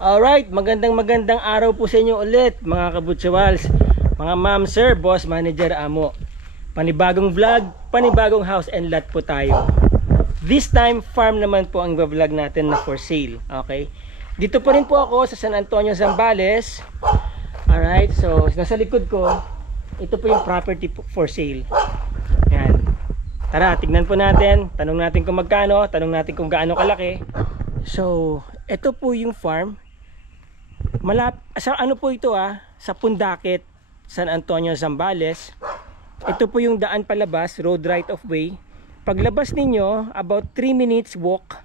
Alright, magandang araw po sa inyo ulit mga kabutsawals, mga ma'am, sir, boss, manager, amo. Panibagong vlog, panibagong house and lot po tayo. This time, farm naman po ang vlog natin na for sale. Okay? Dito pa rin po ako sa San Antonio, Zambales. Alright, so nasa likod ko, ito po yung property for sale. Yan. Tara, tignan po natin. Tanong natin kung magkano, tanong natin kung gaano kalaki. So, ito po yung farm. Sa ano po ito sa Pundakit, San Antonio, Zambales. Ito po yung daan palabas, road right of way. Paglabas ninyo, about 3 minutes walk,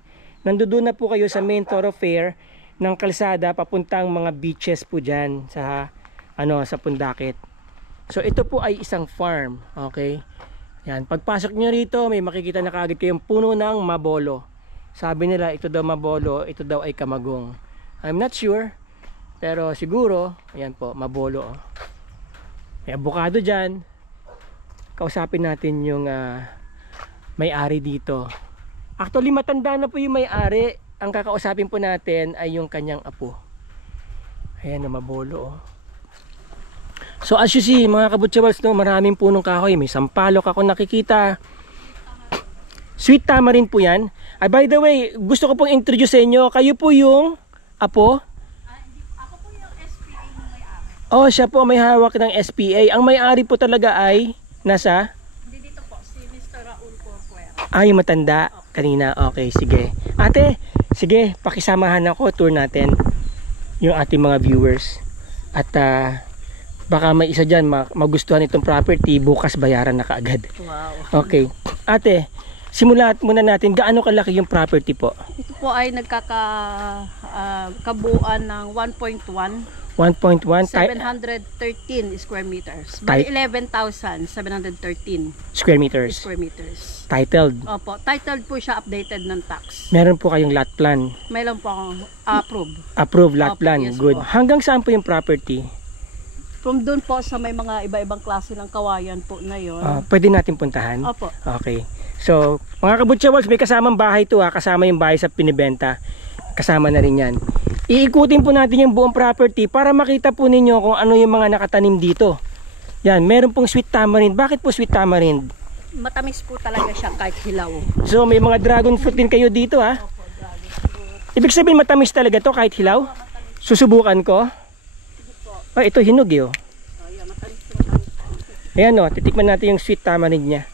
nandoon na po kayo sa main thoroughfare ng kalsada papuntang mga beaches po dyan sa Pundakit. So ito po ay isang farm, okay? Yan, pagpasok nyo rito, may makikita na kaagad kayong puno ng mabolo. Sabi nila ito daw mabolo, ito daw ay kamagong. I'm not sure. Pero siguro, ayan po, mabolo. May abukado dyan. Kausapin natin yung may-ari dito. Actually, matanda na po yung may-ari. Ang kakausapin po natin ay yung kanyang apo. Ayan, mabolo. So as you see, mga kabutsawals, maraming punong kahoy. May sampalok ako nakikita. Sweet tamarind po yan. By the way, gusto ko pong introduce sa inyo. Kayo po yung apo? Oh, siya po may hawak ng SPA. Ang may-ari po talaga ay nasa? Hindi dito po, si Mr. Raul Corcuera. Ay, matanda. Kanina. Okay, sige. Ate, sige, pakisamahan ako. Tour natin yung ating mga viewers. At baka may isa dyan magustuhan itong property. Bukas bayaran na kaagad. Wow. Okay. Ate, simulat muna natin. Gaano kalaki yung property po? Ito po ay kabuuan ng 1.1. 1.1 713 square meters. Bali 11,713 square meters. Titled. Opo, titled po siya, updated ng tax. Meron po kayong lot plan. Mayroon po akong Approved lot plan. Yes, good. po. Hanggang saan po yung property? From doon po sa may mga iba-ibang klase ng kawayan po na yun. Pwede natin puntahan? Opo. Okay. So, mga kabutsawals, may kasamang bahay to kasama yung bahay sa pinibenta. Kasama na rin yan. Iikutin po natin yung buong property para makita po ninyo kung ano yung mga nakatanim dito. Yan, meron pong sweet tamarind. Bakit po sweet tamarind? Matamis po talaga siya kahit hilaw. So may mga dragon fruit din kayo dito Opo, dragon fruit. Ibig sabihin matamis talaga to kahit hilaw? Susubukan ko. Ito hinog eh. Yeah, matamis. Ayan titikman natin yung sweet tamarind niya.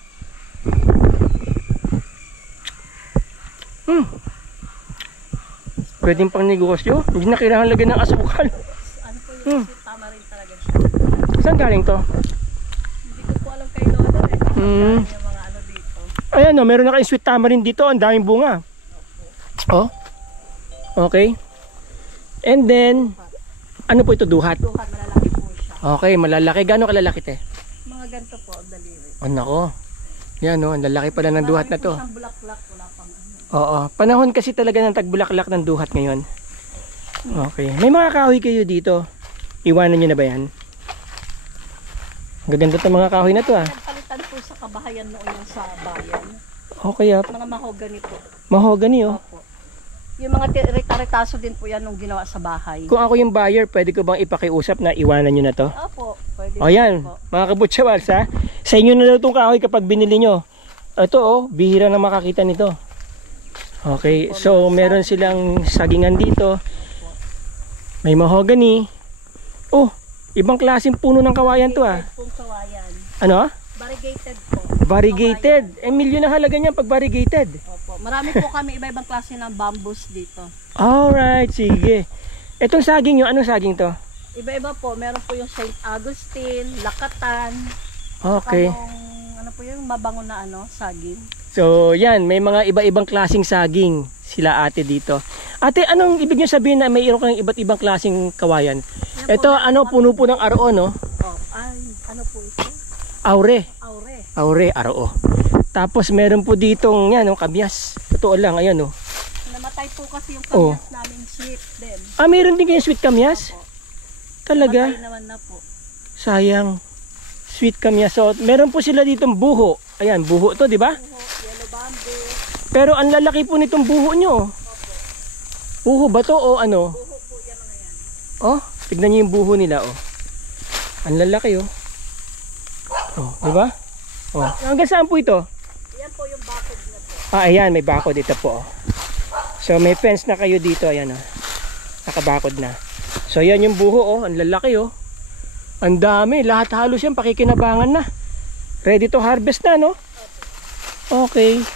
Pwedeng pang negosyo. Hindi na kailangan lagyan ng asukal. Ano po yung sweet tamarind talaga siya? Saan galing to? Hindi ko po alam kay Lola yung mga ano dito. Ayan meron na kayong sweet tamarind dito. Ang daming bunga. Okay. And then, ano po ito? Duhat? Duhat, malalaki po siya. Okay, malalaki. Gano'ng kalalaki te? Mga ganito po, daliri. Nako. Yan ang lalaki pala ng duhat na to. Marami po siyang bulaklak, wala pang ano. Oo, panahon kasi talaga ng tagbulaklak ng duhat ngayon. Okay. May mga kahoy kayo dito. Iwanan nyo na ba yan? Gaganda itong mga kahoy na to Nagpalitan po sa kabahayan noon yung sa bayan. Okay Mga mahogany po. Mahogany Opo. Yung mga rita-ritaso din po yan nung ginawa sa bahay. Kung ako yung buyer, pwede ko bang ipakiusap na iwanan nyo na to? Opo. Pwede Yan, po. mga kabutsawals sa inyo na daw itong kahoy kapag binili nyo. Ito bihira na makakita nito. Okay, so meron silang sagingan dito. May mahogany. Ibang klaseng puno ng kawayan to Pong kawayan. Ano? Variegated po. Variegated. Milyon ang halaga niyan pag variegated. Opo. Marami po kami iba-ibang klase ng bamboos dito. Alright, sige. Etong saging nyo, anong saging to? Iba-iba po. Meron po yung St. Augustine, Lakatan. Okay. Ano po yung mabango na saging. So, yan, may mga iba-ibang klaseng saging sila ate dito. Ate, anong ibig nyo sabihin na mayroon kang iba't ibang klaseng kawayan? Ito, puno po ng aro, no? Ano po ito? Aure. Aure. Aro. Tapos meron po ditong yan, kamyas. Totoo lang, ayan, Namatay po kasi yung kamyas namin sweet din. Meron din kayong sweet kamyas? Opo. Talaga? Namatay naman na po. Sayang. Sweet kamyas. So, meron po sila ditong buho. Ayan, buho to, di ba? Yellow bamboo. Pero ang lalaki po nitong buho nyo. Buho ba to o ano? Buho po yan Oh, tignan niyo yung buho nila, oh. Ang lalaki, oh. Oh, di ba? Oh, hanggang saan po ito? Yan po yung bakod na po. Ah, ayan, may bakod dito po, oh. So, may fence na kayo dito, ayan, oh. Nakabakod na. So, ayan yung buho, oh. Ang lalaki, oh. Ang dami, lahat halos yan, pakikinabangan na. Ready to harvest na, no? Okay. Ito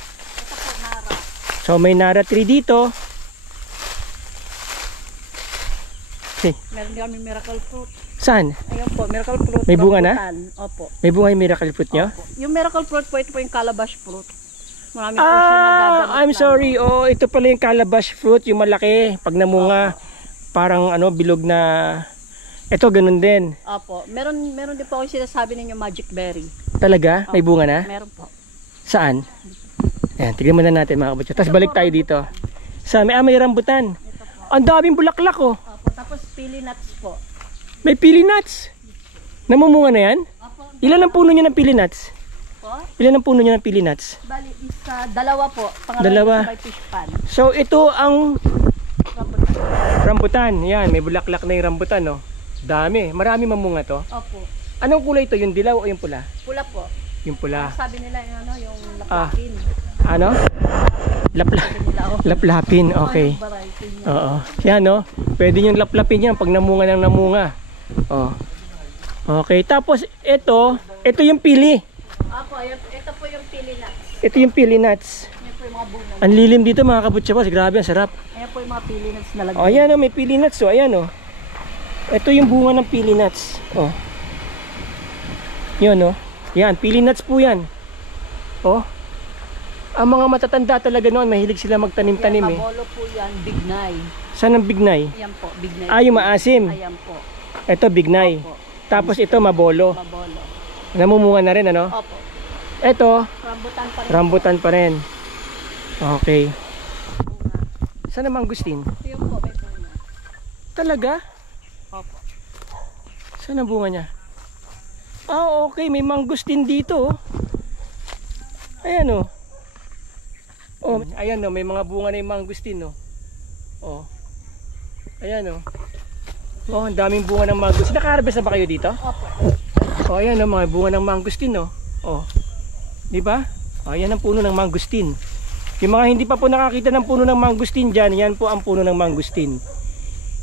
po, nara. So, may nara tree dito. Okay. Meron kami miracle fruit. Saan? Ayun po, miracle fruit. May bunga na? rambutan. Opo. May bunga yung miracle fruit nyo? Opo. Yung miracle fruit po, ito po yung calabash fruit. Marami po siya nagagamit. I'm sorry. Oh, ito pala yung calabash fruit, yung malaki. Pag namunga, parang ano, bilog na. Ito, ganun din. Opo. Meron din po ako sinasabi ninyo magic berry. Talaga? May bunga na? Meron po. Saan? Ayan, tignan muna natin mga kabutso. Tapos balik tayo dito. May rambutan. Ang daming bulaklak, oh. Opo. Tapos pili nuts po. May pili nuts. Namumunga na yan? Opo. Ilan ang puno nyo ng pili nuts? Po? Ilan ang puno nyo ng pili nuts? Bali, dalawa po. Pangalawa Dalawa. sa may fish pan. So, ito ang Rambutan. rambutan. Yan, may bulaklak na yung rambutan, no? Dami. Marami mamunga to. Opo. Anong kulay ito? Yung dilaw o yung pula? Pula po. Yung pula. Sabi nila yung yung laplakin. Ano? Sabi nila, Laplapin. Okay. Yung variety niya. Oo. Yan, no? Pwede nyo laplapin yan pag namunga ng namunga. Oh. Okay. Tapos, ito yung pili. Opo, ito po yung pili nuts. Ito yung pili nuts. Yan po yung mga bunga. Ang lilim dito mga kabutsa. Grabe, ang sarap. Ayan po yung mga pili nuts na lagyan. Oh, ayan, oh, may pili nuts. Oh, ayan, oh. Ito yung bunga ng pili nuts. Oh. Yun, oh. Yan, pili nuts po yan. Oh. Ang mga matatanda talaga noon, mahilig sila magtanim-tanim, eh. Mabolo po yan, bignay. Saan ang bignay? Ayan po, bignay. Ah, yung maasim. Ayan po. Ito, bignay. Opo. Tapos ito, mabolo. Mabolo. Namumunga na rin, ano? Opo. Ito, Rambutan pa rin. rambutan pa rin. Okay. Bunga. Saan ang mangustin? Ito yung po, may bunga. Talaga? Opo. Saan ang bunga niya? Ah, okay. May mangustin dito, oh. Ayan, oh. Oh, ayan, oh. May mga bunga na yung mangustin, oh. Oh. Ayan, oh. Oh, ang daming bunga ng mangustin. Naka-harvest na ba kayo dito? Opo. Oh, ayan, oh. Mga bunga ng mangustin, oh. Oh. Di ba? Oh, ayan ang puno ng mangustin. Yung mga hindi pa po nakakita ng puno ng mangustin dyan, yan po ang puno ng mangustin.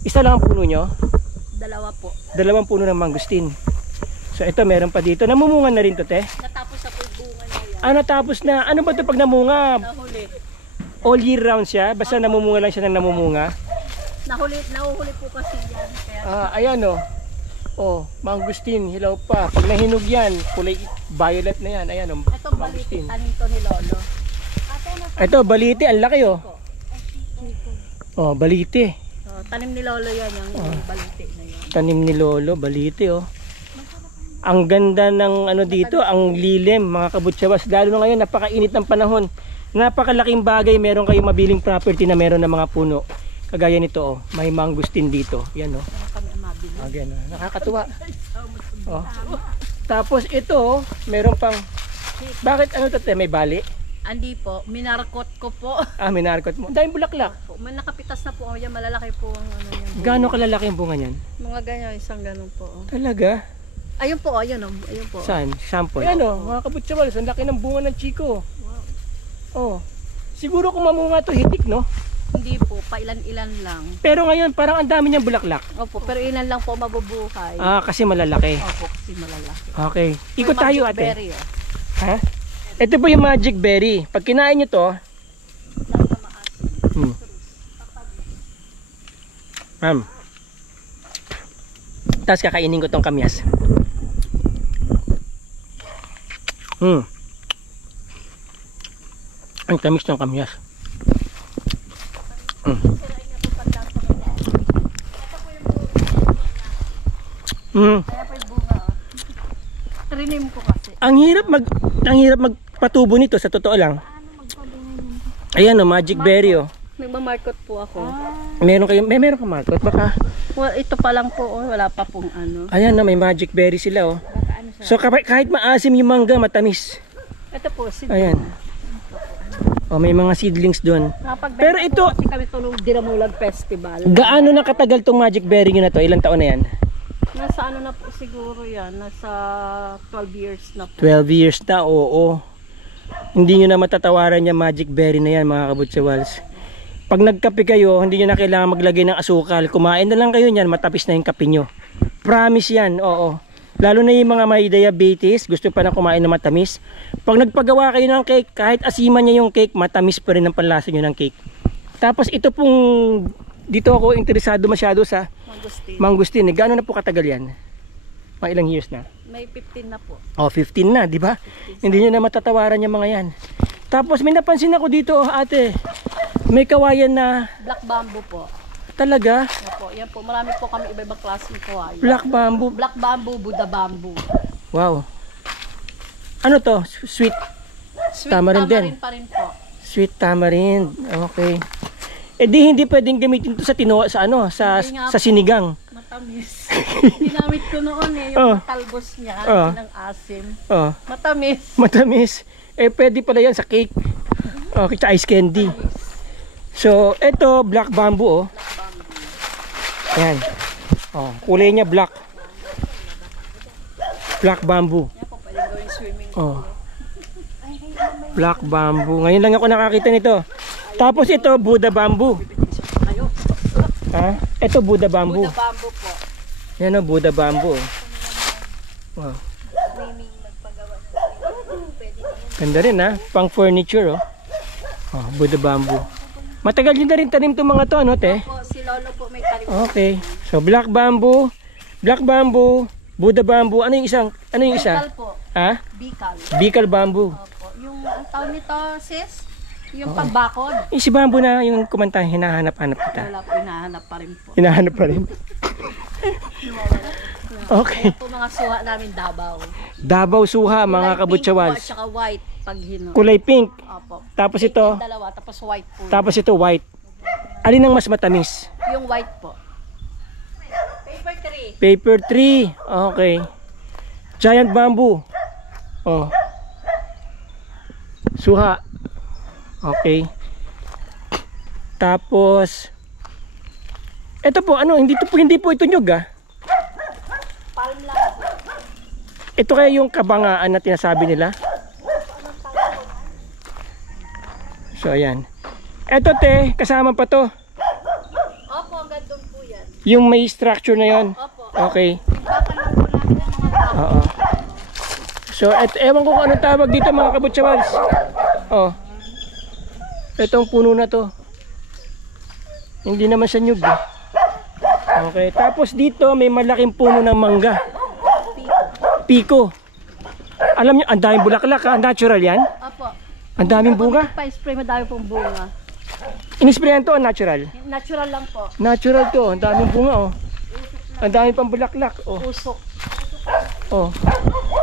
Isa lang ang puno nyo? Dalawa po. Dalawang puno ng mangustin. So ito meron pa dito. Namumunga na rin to, te? Natapos na po yung bunga na yan. Ah, natapos na. Ano ba ito pag namunga? Nahuli. All year round siya? Basta namumunga lang siya ng namumunga? Nahuhuli po kasi yan. Kaya Ah, ayan, oh. Oh, mangustin, hilaw pa. Pag nahinog yan, kulay violet na yan. Ayan, oh. ito baliti, tanim to ni Lolo. Ito, baliti. Ang laki, oh. Oh, baliti. So, tanim ni Lolo yan, yung baliti na yan. Tanim ni Lolo, baliti, oh. Ang ganda ng ano dito, ang lilim, mga kabutsyawas. Lalo na ngayon, napakainit ng panahon. Napakalaking bagay, meron kayong mabiling property na meron ng mga puno. Kagaya nito, oh. May mangustin dito. Yan, oh. Kami ang mabili. Again, nakakatuwa. Oh. Tapos ito, oh, meron pang. Bakit ano to, te? May bali? Andi po, minarkot ko po. Ah, minarkot mo. Dahil bulaklak. May nakapitas na po. Yan, malalaki po ang ano yan. Gaano kalalaki yung bunga niyan? Mga ganyan, isang ganun po. Talaga? Ayun po, ayun oh. Ayun po. Saan? Sample. Ano, mga kabutsyawas, ang laki ng bunga ng chiko. Oh. Siguro kung mamunga to, hitik, no? Hindi po, pailan-ilan lang. Pero ngayon, parang ang dami niyang bulaklak. Opo, pero ilan lang po mabubuhay. Ah, kasi malalaki. Opo, kasi malalaki. Okay. Ikot May tayo, magic ate. berry, oh. Ha? Ito po yung magic berry. Pag kinain nyo to, tapos kakainin ko tong kamyas. Ang tamis ng kamyas. Kaya po yung bunga, oh. Trinim ko kasi. Ang hirap magpatubo nito sa totoo lang. Ayan, oh, magic berry, oh. Nagmamarkot po ako. Meron ka market baka. Well, ito pa lang po, oh. Wala pa pong ano. Ayan na, may magic berry sila, oh. Baka ano siya. So kahit maasim yung mangga, matamis. Ito po, si Ayan. Oh, may mga seedlings doon. Pero ito, kasi kami tulong Dinamulag Festival. gaano na katagal tong magic berry nyo na to? Ilang taon na yan? Nasa ano na po siguro yan, nasa 12 years na po. 12 years na, oo. Hindi nyo na matatawaran yung magic berry na yan, mga kabutsawals. Pag nagkape kayo, hindi nyo na kailangan maglagay ng asukal. Kumain na lang kayo niyan, matapis na yung kape nyo. Promise yan, oo. Lalo na yung mga may diabetes, gusto pa na kumain na matamis. Pag nagpagawa kayo ng cake, kahit asiman niya yung cake, matamis pa rin ang panlasa nyo ng cake. Tapos ito pong, dito ako interesado masyado sa Mangustin. mangustin. Gaano na po katagal yan? Mga ilang years na? May 15 na po. Oh, 15 na, di ba? Hindi nyo na matatawaran yung mga yan. Tapos may napansin ako dito, ate. May kawayan na Black bamboo po. talaga. Opo, yan po. Marami po kami iba-ibang klaseng kawayan. Black bamboo. Black bamboo, Buddha bamboo. Wow. Ano to? Sweet. Sweet Tamarind din. pa rin po. Sweet tamarind. Okay. Eh di hindi pwedeng gamitin to sa sa ano, Hindi nga sa po. sinigang. Matamis. Ginamit ko noon eh, Oh. yung talbos niya, Oh. ng asim. Oh, Matamis. matamis. Eh pwede pala yan sa cake. Okay, sa ice candy. So, eto black bamboo oh. Ayan. Oh, kulay niya black. Black bamboo. Yan po, pwede gawing swimming. Oh. Black bamboo. Ngayon lang ako nakakita nito. Tapos ito Buddha bamboo. Ayo. Ha? Ito Buddha bamboo. Buddha bamboo po. Yan oh, Buddha bamboo. Wow. Ganda rin ha. Pang furniture oh. Oh, Buddha bamboo. Matagal din na rin tanim itong mga to, ano te? Po, si Lolo po may talim. Okay. So black bamboo, Buddha bamboo. Ano yung isa? Bicol po. Ha? Bicol. Bicol bamboo. Opo. Yung ang tawag nito, sis? Yung pambakod. Yung si bamboo na yung kumanta, hinahanap-hanap kita. Wala po, hinahanap pa rin po. Hinahanap pa rin. Okay. Po mga suha namin Davao. Davao suha, mga Kulay pink po kabutsawals. at saka white pag hino. Kulay pink. Opo. Tapos Pink ito, yung dalawa, tapos white po. tapos ito white. Alin ang mas matamis? Yung white po. Paper tree. Paper tree. Okay. Giant bamboo. Oh. Suha. Okay. Tapos ito po ano, hindi po ito nyug ah. Palm lang. Ito kaya yung kabangaan na tinasabi nila. So ayan. Ito te, kasama pa to. Opo, hanggang doon po yan. Yung may structure na yon. Opo. Okay. Ipatanong po namin ang mga tao. Oo. So, ewan ko kung anong tawag dito mga kabutsawals. Oh. Itong puno na to. Hindi naman siya nyug. Eh. Okay. Tapos dito may malaking puno ng mangga. Piko. Alam nyo, ang daming bulaklak ha. Natural yan. Opo. Ang daming bunga. Pa-spray, madami pong bunga. Inisprayan to o natural? Natural lang po. Natural to. Ang daming bunga oh. Ang daming pang bulaklak. Oh. Usok. Oh.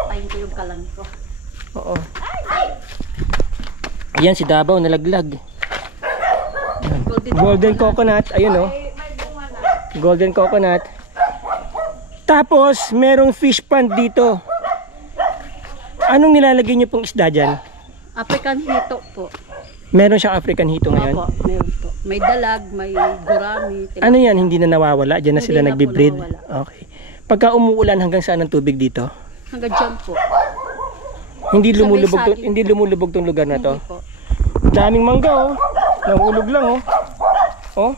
Tayin ko yung kalan ko. Oo. Ayan si Davao nalaglag. Golden coconut, ayun oh. May bunga na. Golden coconut. Tapos merong fish pond dito. Anong nilalagay niyo pong isda diyan? African hito po. Meron siyang African hito ngayon. Opo, meron po. May dalag, may gurami. Ano yan, hindi na nawawala? Diyan na Hindi sila na po nagbi-breed. nawawala. Okay. Pagka umuulan hanggang saan ang tubig dito? Hanggang dyan po. Hindi Sa may lumulubog saging. hindi lumulubog tong lugar na to. Hindi po. Daming mangga oh. Nahulog lang oh. Oh.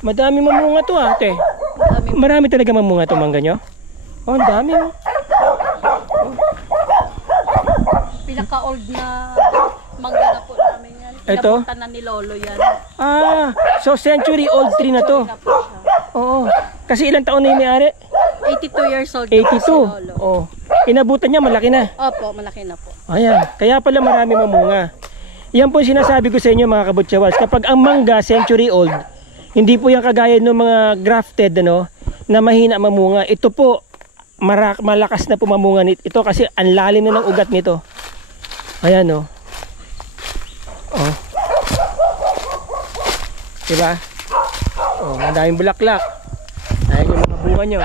Madaming mamunga to ate. Dami. Marami talaga mamunga tong mangga nyo? Oh, ang dami oh. Pinaka-old na mangga na po namin yan. Ito? Pinapunta na ni Lolo yan. Ah, so century old tree na to. Wala po siya. Oo. Kasi ilang taon na yung may-ari? 82 years old na po si 82. Lolo. Oh. Inabutan niya, malaki na. Opo, malaki na po. Ayan. Kaya pala marami mamunga. Yan po yung sinasabi ko sa inyo mga kabutsawals. Kapag ang mangga century old, hindi po yan kagaya ng mga grafted ano, na mahina mamunga. Ito po, malakas na po mamunga nito. Ito kasi ang lalim na ng ugat nito. Ayan oh. Oh. Diba? Oh, madaming bulaklak. Ayan yung mga bunga nyo.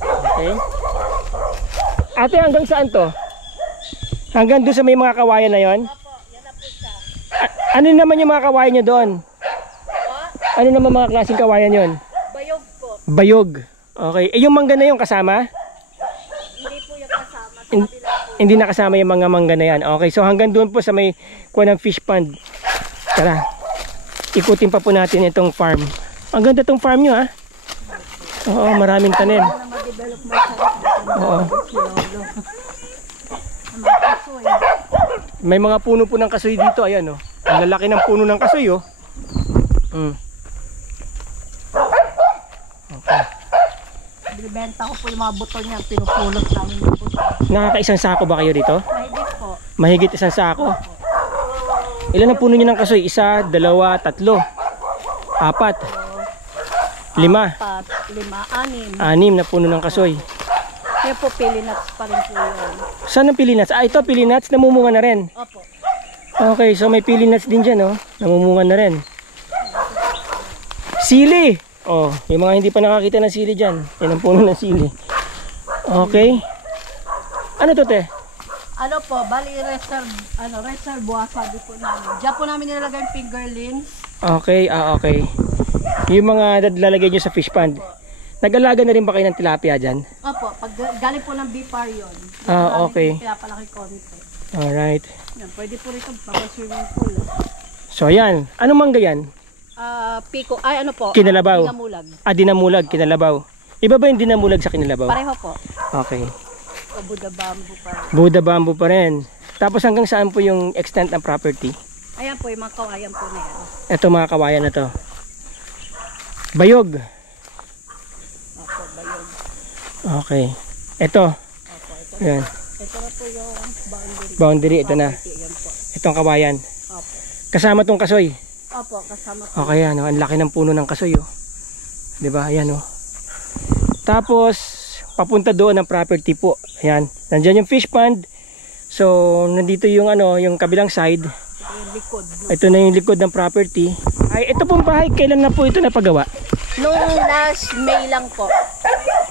Okay. Ate, hanggang saan to? Hanggang doon sa may mga kawayan na yon? Opo, yan Ano naman yung mga kawayan nyo doon? Ano naman mga klaseng kawayan yon? Bayog po. Bayog. Okay. Eh, yung mangga na yung kasama? Hindi po yung kasama. Sa kabila po. Hindi nakasama yung mga mangga na yan. Okay. So hanggang doon po sa may kuha ng fish pond. Tara. Ikutin pa po natin itong farm. Ang ganda itong farm nyo, ha? Oo, maraming tanim. Na ma-develop mo sa Oo. Lolo. Ang mga kasoy. May mga puno po ng kasoy dito. Ayan, oh. Ang lalaki ng puno ng kasoy, oh. Okay. Binibenta ko po yung mga buto niya. Pinupulot namin po. Nakakaisang sako ba kayo dito? Mahigit po. Mahigit isang sako. Ilan ang puno niyo ng kasoy? 1, 2, 3, 4, 5, 5, 6. 6 na puno ng kasoy. Kaya po pili nuts pa rin po yun. Saan ang pili nuts? Ah, ito pili nuts, namumunga na rin. Opo. Okay, so may pili nuts din dyan, oh. Namumunga na rin. Sili! Oh, yung mga hindi pa nakakita ng sili dyan. Yan ang puno ng sili. Okay. Ano to, te? Ano po, bali reservoir sabi po namin. Diyan po namin nilalagay yung fingerlings. Okay, okay. Yung mga lalagay nyo sa fish pond. Nag-alaga na rin ba kayo ng tilapia dyan? Opo, pag galing po ng BFAR yun. Okay. Pinapalaki konti. Alright. Yan, pwede po rito pang swimming pool. So, ayan. Anong mangga yan? Piko, ay ano po? Kinalabaw. Dinamulag. Dinamulag, kinalabaw. Iba ba yung dinamulag sa kinalabaw? Pareho po. Okay. O Buddha bamboo pa rin. Buddha bamboo pa rin. Tapos hanggang saan po yung extent ng property? Ayan po, yung mga kawayan po na yan. Ito mga kawayan na to. Bayog. Opo, bayog. Okay. Ito. Opo, ito. Ayan. Ito na po yung boundary. Boundary, ito na. Yan po. Itong kawayan. Opo. Kasama tong kasoy. Opo, kasama po. Okay, ano, ang laki ng puno ng kasoy, oh. 'Di ba? Ayan, oh. Tapos papunta doon ang property po. Ayan. Nandiyan yung fish pond. So, nandito yung ano, yung kabilang side. Ito yung likod. No? Ito na yung likod ng property. Ay, ito pong bahay, kailan na po ito napagawa? Noong last May lang po.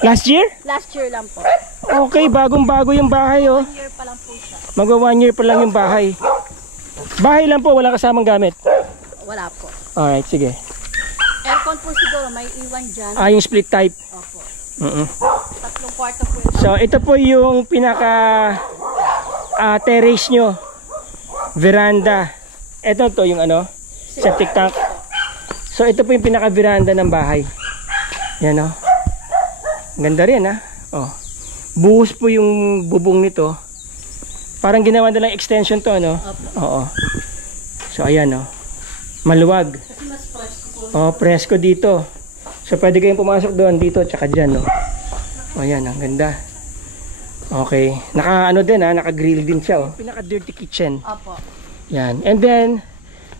Last year? Last year lang po. Okay, bagong-bago yung bahay, oh. 1 year pa lang po siya. Magwa 1 year pa lang yung bahay. Bahay lang po, wala kasamang gamit. Wala po. Alright, sige. Aircon po siguro, may iwan dyan. Yung split type. Opo. 3 kwarto po yun. So, ito po yung pinaka terrace nyo. Veranda. Ito to yung ano, septic tank. So, ito po yung pinaka veranda ng bahay. Yan, oh. Ganda rin, ha. Oh. Buhos po yung bubong nito. Parang ginawa na lang extension to, ano? Oo. So, ayan, oh. Maluwag. Kasi mas fresh po. Oh, presko dito. So, pwede kayong pumasok doon, dito, tsaka dyan, no? Oh, ayan, ang ganda. Okay. Naka-ano din, ha? Naka-grill din siya, oh. Pinaka-dirty kitchen. Opo. Yan. And then,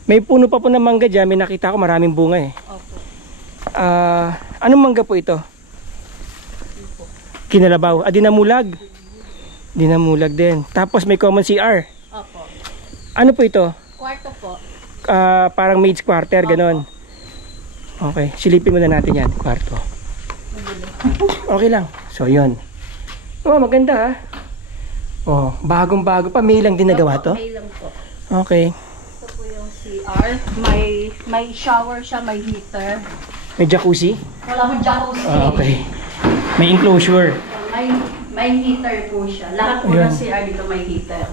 may puno pa po ng mangga dyan. May nakita ko maraming bunga, eh. Opo. Anong mangga po ito? Kinalabaw. Dinamulag. Dinamulag din. Tapos may common CR. Opo. Ano po ito? Kwarto po. Parang maid's quarter, ganon. Okay, silipin muna natin yan, kwarto. Okay lang. So, yun. Oh, maganda, ha? Oh, bagong-bago pa. May lang din nagawa to? May lang po. Okay. Ito po yung CR. May shower siya, may heater. May jacuzzi? Wala mo jacuzzi. Okay. May enclosure. May heater po siya. Lahat po Ayan. ng CR dito may heater.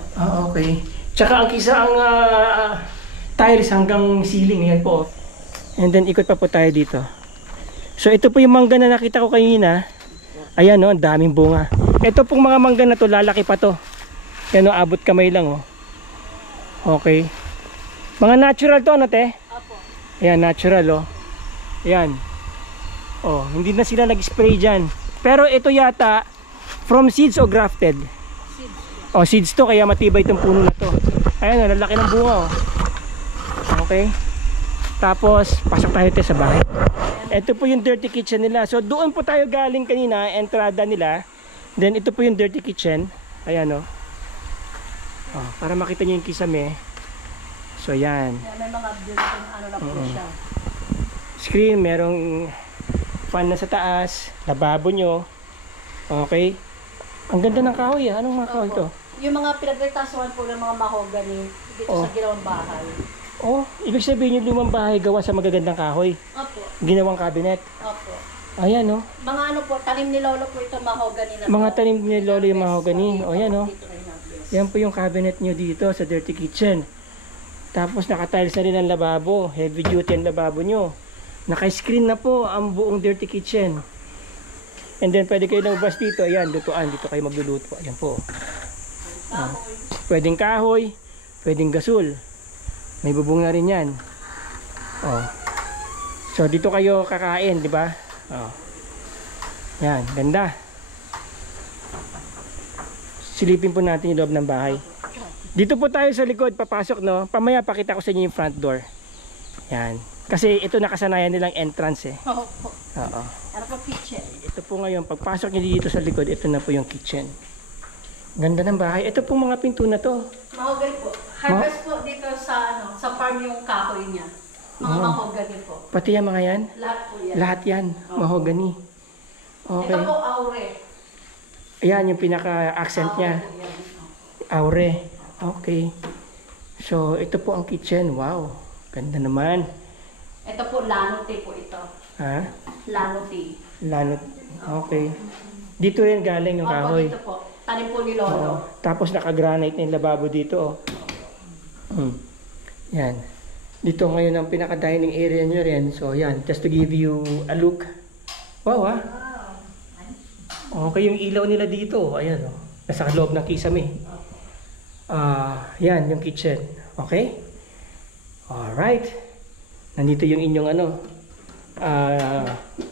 Okay. Tsaka ang tiles hanggang ceiling, yan po. And then ikot pa po tayo dito. So ito po yung mangga na nakita ko kanina. Ayan, oh, ang daming bunga. Ito pong mga mangga na to, lalaki pa to. Yan, oh, abot kamay lang, oh. Okay. Mga natural to, ano, te? Opo. Ayan, natural, oh. Ayan. Oh, hindi na sila nag-spray dyan. Pero ito yata from seeds o grafted? Seeds. Oh, seeds to, kaya matibay itong puno na to. Ayan, oh, lalaki ng bunga, oh. Okay. Tapos, pasok tayo sa bahay. Ito po yung dirty kitchen nila. So, doon po tayo galing kanina, entrada nila. Then, ito po yung dirty kitchen. Ayan, oh. Oh, para makita nyo yung kisame. So, yan. Kaya may mga built-in ano na po siya. Screen, merong fan na sa taas. Lababo nyo. Okay. Ang ganda ng kahoy, ah. Anong mga kahoy to? Yung mga pinagretasuhan po ng mga mahogany dito sa ginawang bahay. Oh, ibig sabihin yung lumang bahay gawa sa magagandang kahoy. Opo. Ginawang cabinet. Opo. Ayan, oh. Mga ano po, tanim ni Lolo po ito, mahogany na Mga po. tanim ni Lolo yung mahogany. O, yan, oh. Dito rin na-bless. Yan po yung cabinet nyo dito sa dirty kitchen. Tapos naka-tiles na rin ang lababo. Heavy duty ang lababo nyo. Naka-screen na po ang buong dirty kitchen. And then pwede kayo lumabas dito. Ayan, lutuan. Dito kayo magluluto. Ayan po. Pwedeng kahoy. Pwedeng gasol. May bubong na rin yan. Oh. So dito kayo kakain, di ba? Oh. Yan, ganda. Silipin po natin yung loob ng bahay. Dito po tayo sa likod, papasok, no? Pamaya pakita ko sa inyo yung front door. Yan. Kasi ito nakasanayan nilang entrance eh. Opo. Oo. Ano po kitchen? Ito po ngayon, pagpasok niyo dito sa likod, ito na po yung kitchen. Ganda ng bahay. Ito po mga pinto na to. Mahogany po. Harvest po dito sa ano, sa farm yung kahoy niya. Mga mahogany po. Pati yung mga yan? Lahat po yan. Lahat yan, mahogany. Okay. Ito po aure. Ayan yung pinaka-accent niya. Aure po yan. Aure. Okay. So, ito po ang kitchen. Wow. Ganda naman. Ito po lanote po ito. Ha? Lanote. Lanot. Okay. Dito rin galing yung Opo, kahoy. dito po. Tanim po ni Oo. Lolo. Tapos naka-granite na yung lababo dito. Oh. Yan. Dito ngayon ang pinaka-dining area nyo rin. So, yan. Just to give you a look. Wow, ah. Okay, yung ilaw nila dito. Ayan, oh. Nasa loob ng kisame. Yan, yung kitchen. Okay? Alright. Nandito yung inyong ano,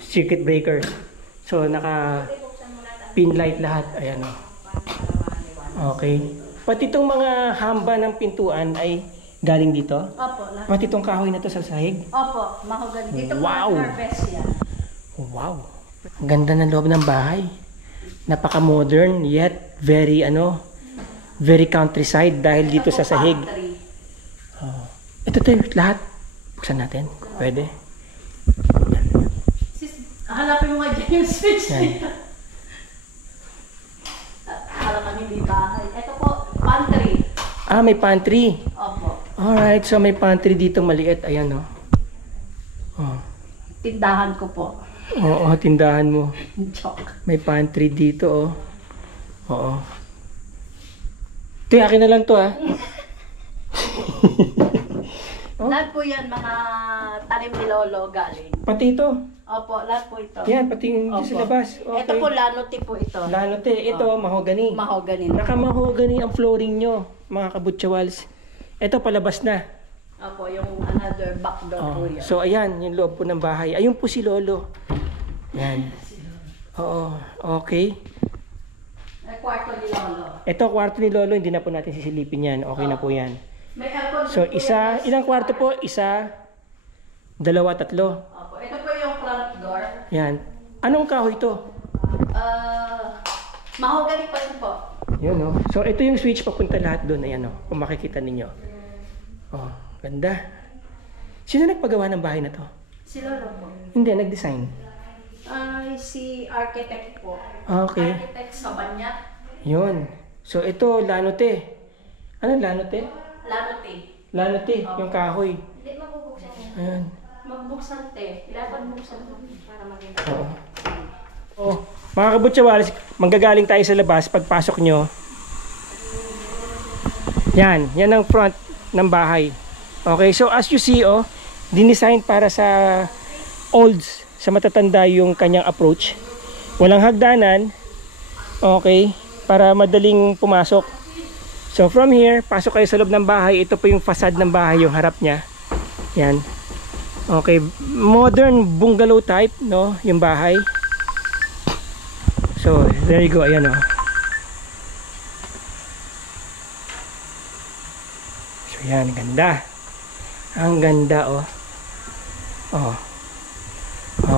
circuit breakers. So, naka pin light lahat. Ayan, oh. Okay. Pati itong mga hamba ng pintuan ay galing dito. Opo. Lahat. Pati itong kahoy na to sa sahig. Opo. Mahogany. Dito Wow. po harvest yan. Wow. Ang ganda ng loob ng bahay. Napaka-modern yet very very countryside dahil dito Ito sa po, sahig. pantry. Oh. Ito tayo lahat. Buksan natin. Pwede. Hanapin mo nga dyan yung switch Yan. dito. Halaman hindi bahay. Ito po, pantry. May pantry. Opo. Alright, so may pantry dito maliit. Ayan, oh. Oh. Tindahan ko po. Oo, tindahan mo. Joke. May pantry dito, oh. Oo. Ito, akin na lang to, ah. Oh. Lahat po yan, mga tanim ni Lolo galing. Pati ito. Opo, lahat po ito. Yan, pati yung dito sa Opo. labas. Okay. Ito po, lanote po ito. Lalote, ito, mahogany. Mahogany na. Nakamahogany ang flooring nyo, mga kabutsawals. Ito, palabas na. Opo, yung another back door po Oh. yan. So, ayan, yung loob po ng bahay. Ayun po si Lolo. Yan. Oo, okay. Ay, kwarto ni Lolo. Ito, kwarto ni Lolo, hindi na po natin sisilipin yan. Okay na po yan. May aircon So, din po isa, yan. ilang kwarto po? Isa, dalawa, tatlo. Opo, ito po yung front door. Yan. Anong kahoy to? Mahogany pa rin po. Yun, no? So, ito yung switch papunta lahat doon. Ayan, no? Kung makikita ninyo. Oh, ganda. Sino nagpagawa ng bahay na to? Si Lolo po. Hindi, nag-design. Ay, si architect po. Okay. Architect sa Banyat. Yun. So, ito, lanote. Ano lanote? Lanote. Lanote, yung kahoy. Hindi mabubuksan yan. Ayan. Magbuksan te. Kailangan buksan mo para maging. Oo. Oh, mga kabutsawals, manggagaling tayo sa labas. Pagpasok nyo, yan ang front ng bahay. Okay, so as you see, oh, dinisign para sa olds, sa matatanda yung kanyang approach. Walang hagdanan, okay, para madaling pumasok. So from here, pasok kayo sa loob ng bahay. Ito po yung facade ng bahay, yung harap niya. Yan. Okay, modern bungalow type, no, yung bahay. So, there you go, ayan, oh. So, yan, ganda. Ang ganda, oh. Oh.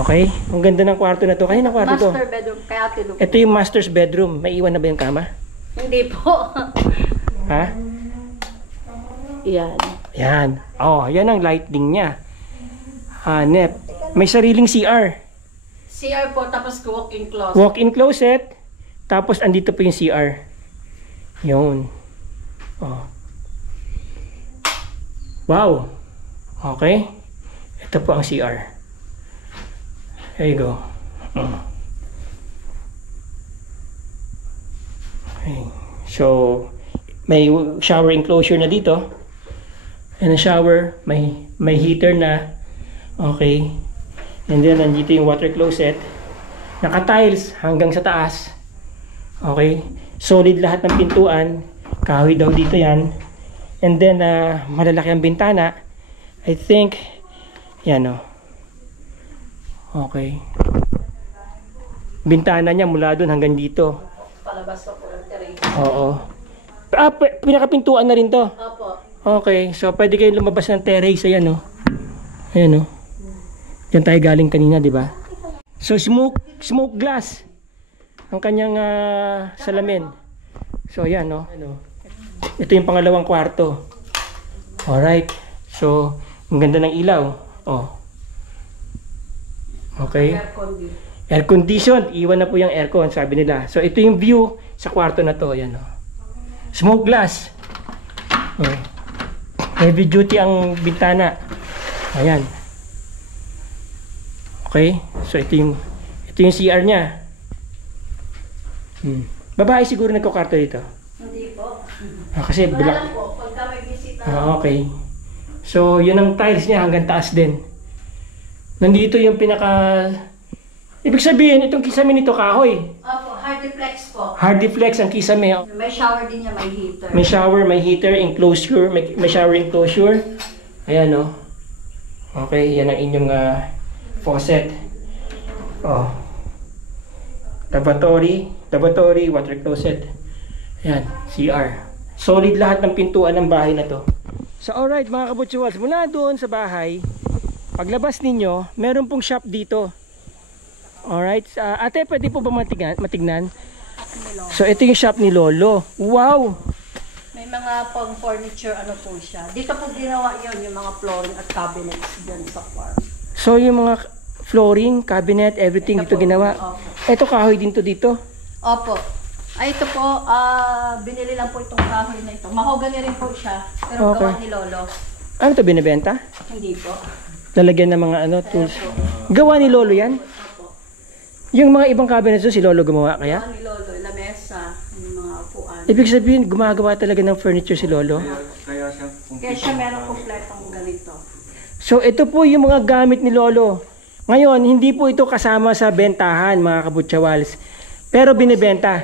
Okay, ang ganda ng kwarto na to. Kanina kwarto to? Master bedroom, kaya tulog. Ito yung master's bedroom. May iwan na ba yung kama? Hindi po. Ha? Yan. Yan. Oh, yan ang lighting niya. Hanep. May sariling CR. CR po, tapos walk-in closet. Walk-in closet. Tapos andito po yung CR. Yun. Oh. Wow. Okay? Ito po ang CR. There you go. Okay. So, may shower enclosure na dito. And a shower, may heater na. Okay. And then, nandito yung water closet. Naka-tiles hanggang sa taas. Okay. Solid lahat ng pintuan. Kahoy daw dito yan. And then, malalaki ang bintana. I think, yan o. Okay. Bintana niya mula doon hanggang dito. Palabas pa po ng terrace. Oo. Pinakapintuan na rin to. Opo. Okay, so pwede kayong lumabas ng terrace. Ayan o. Ayan o. Diyan tayo galing kanina, di ba? So smoke glass ang kanyang salamin. So ayan o. Ito yung pangalawang kwarto. Alright. So, ang ganda ng ilaw. Oh. Okay. Air condition. Iwan na po yung aircon, sabi nila. So, ito yung view sa kwarto na to. Ayan o. Smoke glass. Oh. Heavy duty ang bintana. Ayan. Okay. So, ito yung CR niya. Babae siguro nagkukwarto dito. Hindi po. Kasi Wala po, pagka may bisita. okay. So, yun ang tiles niya hanggang taas din. Nandito yung pinaka... Ibig sabihin, itong kisame nito kahoy. Opo, Hardiflex po. Hardiflex ang kisame. May shower din niya, may heater. May shower, may heater, enclosure, may shower enclosure. Ayan o. Okay, yan ang inyong faucet. Oh. Lavatory, water closet. Ayan, CR. Solid lahat ng pintuan ng bahay na to. So alright mga kabutsuwals, mula doon sa bahay, paglabas ninyo, meron pong shop dito. Alright, ate pwede po ba matignan? So ito yung shop ni Lolo. Wow! May mga pang furniture, ano po siya. Dito po ginawa yun, yung mga flooring at cabinets dyan sa farm. So yung mga flooring, cabinet, everything dito ginawa. Opo. Ito kahoy din to dito. Opo. Ay, ito po, binili lang po itong kahoy na ito. Mahogany rin po siya, pero Okay. gawa ni Lolo. Ano to binibenta? Hindi po. Lalagyan ng mga tools. Gawa ni Lolo yan? Opo. Yung mga ibang cabinet si Lolo gumawa kaya? Gawa ni Lolo, lamesa, yung mga upuan. Ibig sabihin, gumagawa talaga ng furniture si Lolo? Kaya siya meron kompletong ganito. So ito po yung mga gamit ni Lolo. Ngayon, hindi po ito kasama sa bentahan mga kabutsyawals. Pero binibenta.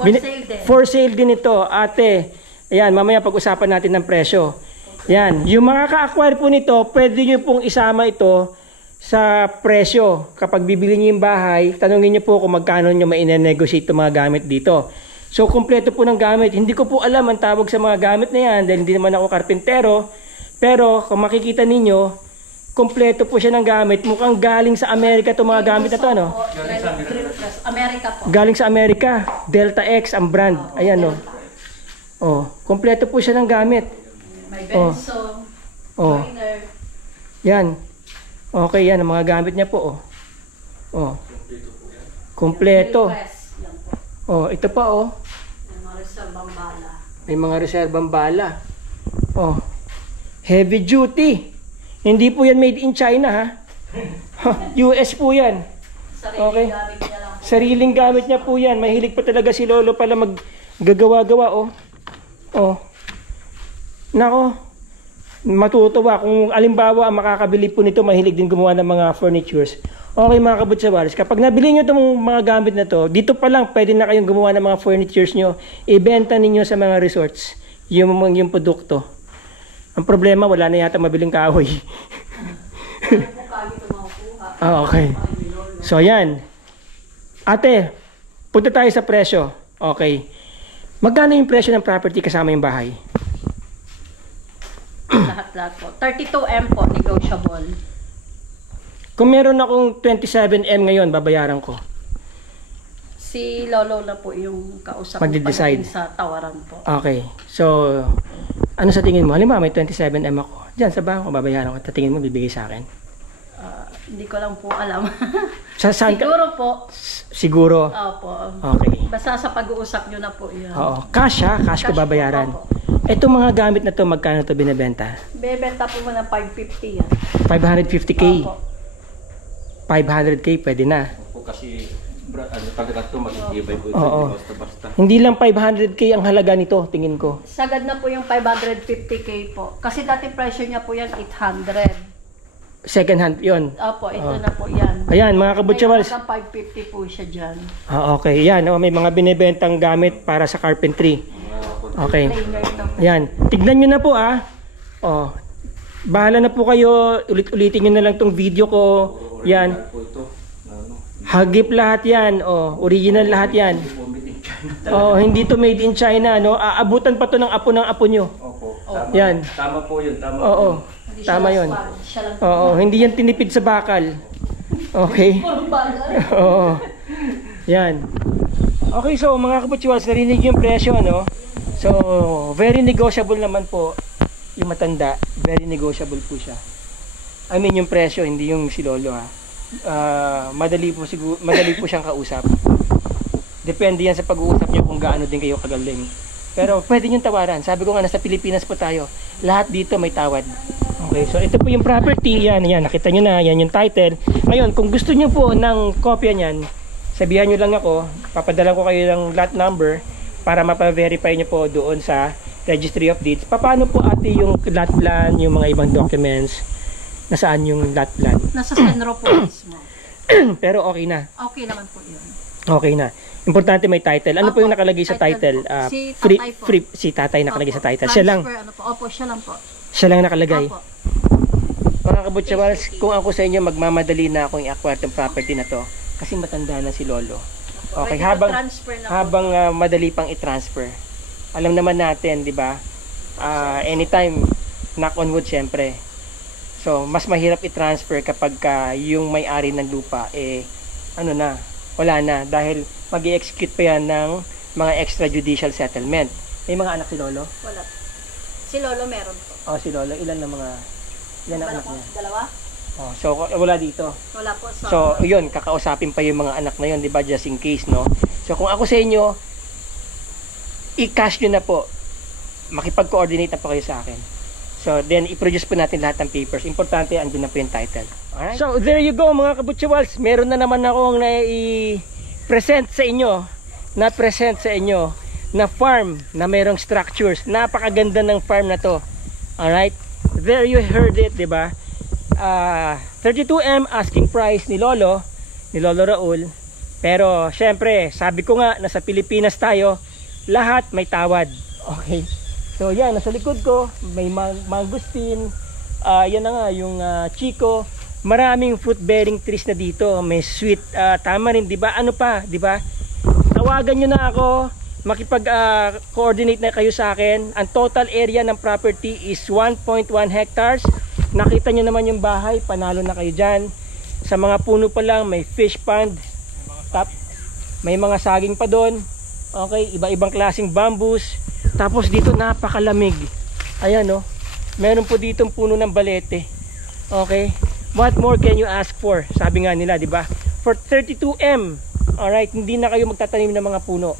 For sale din. For sale din ito, ate. Ayan, mamaya pag-usapan natin ng presyo. Ayan, yung mga ka-acquire po nito, pwede nyo pong isama ito sa presyo. Kapag bibili nyo yung bahay, tanungin nyo po kung magkano nyo ma-negotiate itong mga gamit dito. So, kumpleto po ng gamit. Hindi ko po alam ang tawag sa mga gamit na yan dahil hindi naman ako karpintero. Pero, kung makikita ninyo, kumpleto po siya ng gamit. Mukhang galing sa Amerika itong mga gamit na to, ano? Amerika po. Galing sa Amerika. Delta X ang brand. Ayan, no? Oh, kumpleto po siya ng gamit. May benso, Oh. joiner. Yan. Okay, yan. Ang mga gamit niya po, oh. Oh. Kumpleto. Request lang po. Oh, ito pa, oh. May mga reservang bala. May mga reserbang bala. Oh. Heavy duty. Hindi po yan made in China, ha? US po yan. Sariling Okay. gamit niya lang po. Sariling gamit niya po yan. Mahilig pa talaga si Lolo pala maggagawa-gawa, oh. Oh. Nako. Matutuwa kung alimbawa makakabili po nito, mahilig din gumawa ng mga furnitures. Okay mga kabutsawalis, kapag nabili nyo itong mga gamit na to, dito pa lang pwede na kayong gumawa ng mga furnitures nyo, ibenta ninyo sa mga resorts yung produkto. Ang problema, wala na yata mabiling kahoy. Okay. So yan. Ate, punta tayo sa presyo. Okay. Magkano yung presyo ng property kasama yung bahay? Lahat-lahat po. 32M po, negotiable. Kung meron akong 27M ngayon, babayaran ko. Si Lolo na po yung kausap Magde-decide. pagdating sa tawaran po. Okay. So, ano sa tingin mo? Halimbawa, may 27M ako. Diyan sa bangko, babayaran ko. Tatingin mo, bibigay sa akin. Hindi ko lang po alam. Saan ka? Siguro po. Siguro. Opo. Okay. Basta sa pag-uusap nyo na po yun. Oo. Cash ha? Cash ko Cash po, babayaran. opo. Itong mga gamit na to, magkano to binebenta? Bebenta po mo ng 550 yan. 550k. Opo. 500k pwede na. Opo, kasi pagkat ito mag-ibay po ito. Oo. Basta-basta. Hindi lang 500k ang halaga nito, tingin ko. Sagad na po yung 550k po. Kasi dati presyo niya po yan 800. Second hand yon. Opo, ito na po yan. Ayan, mga kabutsawals. Ngayon, hanggang 550 po siya dyan. Okay, yan. May mga binebentang gamit para sa carpentry. Okay. Planer ito. Ayan. Tignan nyo na po Oh. Bahala na po kayo. Ulit-ulitin nyo na lang tong video ko. Yan. Po ito. Ano? Hagip lahat yan. Original lahat yan. Po, made in China. Hindi to made in China. No? Aabutan pa to ng apo nyo. Opo. Yan. Tama po yun. Tama Oo. Hindi siya Tama last yun. one. Siya lang. Hindi yan tinipid sa bakal. Okay. Puro bagal. Oo. Yan. Okay, so mga kabutswals, narinig yung presyo, ano? So, very negotiable naman po yung matanda. Very negotiable po siya. I mean, yung presyo, hindi yung si Lolo, ha. Madali po siyang kausap. Depende yan sa pag-uusap niyo kung gaano din kayo kagaling. Pero pwede niyong tawaran. Sabi ko nga, nasa Pilipinas po tayo. Lahat dito may tawad. Okay, so ito po yung property. Yan, nakita nyo na. Yan yung title. Ngayon, kung gusto nyo po ng kopya niyan, sabihan nyo lang ako. Papadala ko kayo ng lot number para mapa-verify nyo po doon sa Registry of Deeds. Paano po ate yung lot plan, yung mga ibang documents? Nasaan yung lot plan? Nasa Senro po mismo. Pero okay na. Okay naman po yun. Okay na. Importante may title. Ano po yung nakalagay sa title? Si tatay po. Si tatay nakalagay sa title. Transfer, Siya lang. Ano po. Opo, siya lang po. Siya lang nakalagay. Opo. Mga kabutsawals, kung ako sa inyo, magmamadali na akong i-acquire itong property na to. Kasi matanda na si Lolo. Okay, Ready to transfer na po. habang madali pang i-transfer. Alam naman natin, di ba? Anytime, knock on wood syempre. So, mas mahirap i-transfer kapag yung may-ari ng lupa, ano na, wala na. Dahil mag-i-execute pa yan ng mga extrajudicial settlement. May mga anak si Lolo? Wala. Si Lolo meron po. Si Lolo, ilan ang anak niya? Dalawa? So, wala dito. Wala po. So, yun, kakausapin pa yung mga anak na yun, di ba? Just in case, no? So, kung ako sa inyo, i-cash nyo na po. Makipag-coordinate na po kayo sa akin. So, then, i-produce po natin lahat ng papers. Importante, andun na po yung title. Alright? So, there you go, mga kabutsawals. Meron na naman akong na-present sa inyo. Na farm na merong structures. Napakaganda ng farm na to. Alright? There you heard it, di ba? 32M asking price ni Lolo Raul. Pero syempre, sabi ko nga, nasa Pilipinas tayo, lahat may tawad. Okay. So yan, nasa likod ko may mangustin. Yan na nga yung Chico. Maraming fruit bearing trees na dito. May sweet tamarind, di ba? Ano pa, di ba? Tawagan nyo na ako. Makipag-coordinate na kayo sa akin. Ang total area ng property is 1.1 hectares. Nakita nyo naman yung bahay, panalo na kayo dyan. Sa mga puno pa lang, may fish pond, may mga saging pa doon. Okay, iba-ibang klaseng bamboos. Tapos dito napakalamig. Ayan, no? Meron po ditong puno ng balete. Okay, what more can you ask for? Sabi nga nila, di ba? For 32M, alright, hindi na kayo magtatanim ng mga puno.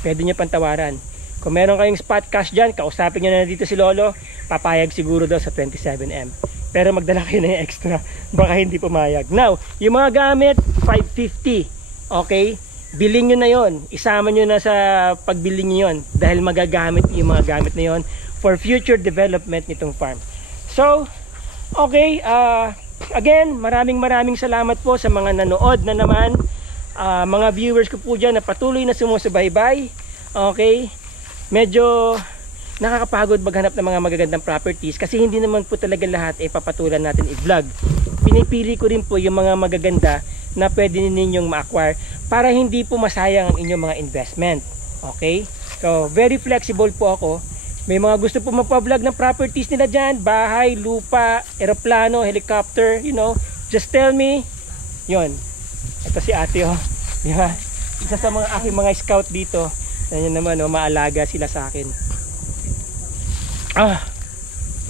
Pwede nyo pantawaran. Kung meron kayong spot cash dyan, kausapin nyo na dito si Lolo, papayag siguro daw sa 27M. Pero magdala kayo na yung extra, baka hindi pumayag. Now, yung mga gamit, 550. Okay? Bilhin nyo na yon. Isama nyo na sa pagbili nyo yon. Dahil magagamit yung mga gamit na yon for future development nitong farm. So, okay. Again, maraming salamat po sa mga nanood na naman. Mga viewers ko po dyan na patuloy na sumusubaybay. Okay? Medyo nakakapagod maghanap ng mga magagandang properties kasi hindi naman po talaga lahat papatulan natin i-vlog. Pinipili ko rin po yung mga magaganda na pwede ninyong ma-acquire para hindi po masayang ang inyong mga investment. Okay? So, very flexible po ako. May mga gusto po magpa-vlog ng properties nila dyan, bahay, lupa, eroplano, helicopter, you know, just tell me. Yon. Ito si ate, oh. Di ba? Isa sa mga aking mga scout dito. Yan naman, oh, maalaga sila sa akin.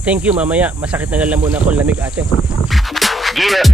Thank you, mamaya. Masakit na lalamunan ko, lamig ate. Yeah.